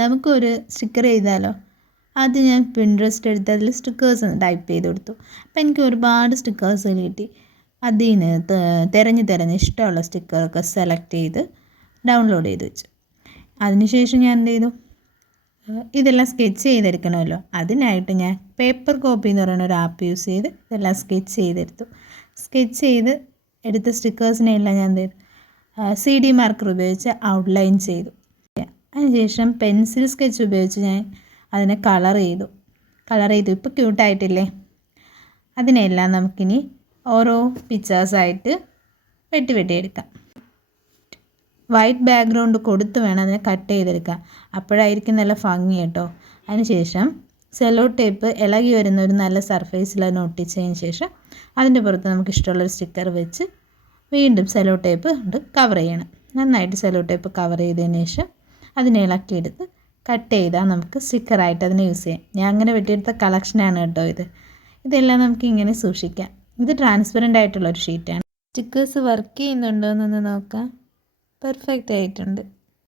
നമുക്കൊരു സ്റ്റിക്കർ ചെയ്താലോ? ആദ്യം ഞാൻ പിൻട്രസ്റ്റ് എടുത്ത് അതിൽ സ്റ്റിക്കേഴ്സ് ടൈപ്പ് ചെയ്ത് കൊടുത്തു. അപ്പോൾ എനിക്ക് ഒരുപാട് സ്റ്റിക്കേഴ്സ് കിട്ടി. അതിൽ നിന്ന് തിരഞ്ഞ് ഇഷ്ടമുള്ള സ്റ്റിക്കറൊക്കെ സെലക്ട് ചെയ്ത് ഡൗൺലോഡ് ചെയ്ത് വെച്ചു. അതിനുശേഷം ഞാൻ എന്ത് ചെയ്തു, ഇതെല്ലാം സ്കെച്ച് ചെയ്തെടുക്കണമല്ലോ. അതിനായിട്ട് ഞാൻ പേപ്പർ കോപ്പി എന്ന് പറയുന്ന ഒരു ആപ്പ് യൂസ് ചെയ്ത് ഇതെല്ലാം സ്കെച്ച് ചെയ്തെടുത്തു. സ്കെച്ച് ചെയ്ത് എടുത്ത സ്റ്റിക്കേഴ്സിനെല്ലാം ഞാൻ എന്ത് ചെയ്തു, CD മാർക്കർ ഉപയോഗിച്ച് ഔട്ട്ലൈൻ ചെയ്തു. അതിനുശേഷം പെൻസിൽ സ്കെച്ച് ഉപയോഗിച്ച് ഞാൻ അതിനെ കളർ ചെയ്തു. ഇപ്പോൾ ക്യൂട്ടായിട്ടില്ലേ? അതിനെല്ലാം നമുക്കിനി ഓരോ പിക്ചേഴ്സായിട്ട് വെട്ടിയെടുക്കാം. വൈറ്റ് ബാക്ക്ഗ്രൗണ്ട് കൊടുത്ത് വേണം അതിനെ കട്ട് ചെയ്തെടുക്കാൻ. അപ്പോഴായിരിക്കും നല്ല ഭംഗി കേട്ടോ. അതിനുശേഷം സെല്ലോ ടേപ്പ് ഇളകി വരുന്ന ഒരു നല്ല സർഫേസിൽ അതിനെ ഒട്ടിച്ചതിന് ശേഷം അതിൻ്റെ പുറത്ത് നമുക്ക് ഇഷ്ടമുള്ളൊരു സ്റ്റിക്കർ വെച്ച് വീണ്ടും സെല്ലോ ടേപ്പ് കൊണ്ട് കവർ ചെയ്യണം. നന്നായിട്ട് സെല്ലോ ടേപ്പ് കവർ ചെയ്തതിന് ശേഷം അതിനെ ഇളക്കിയെടുത്ത് കട്ട് ചെയ്താൽ നമുക്ക് സ്റ്റിക്കറായിട്ട് അതിനെ യൂസ് ചെയ്യാം. ഞാൻ അങ്ങനെ വെട്ടിയെടുത്ത കളക്ഷനാണ് കേട്ടോ ഇത്. ഇതെല്ലാം നമുക്ക് ഇങ്ങനെ സൂക്ഷിക്കാം. ഇത് ട്രാൻസ്പെറൻ്റ് ആയിട്ടുള്ളൊരു ഷീറ്റാണ്. സ്റ്റിക്കേഴ്സ് വർക്ക് ചെയ്യുന്നുണ്ടോ എന്നൊന്ന് നോക്കാം. പെർഫെക്റ്റ് ആയിട്ടുണ്ട്.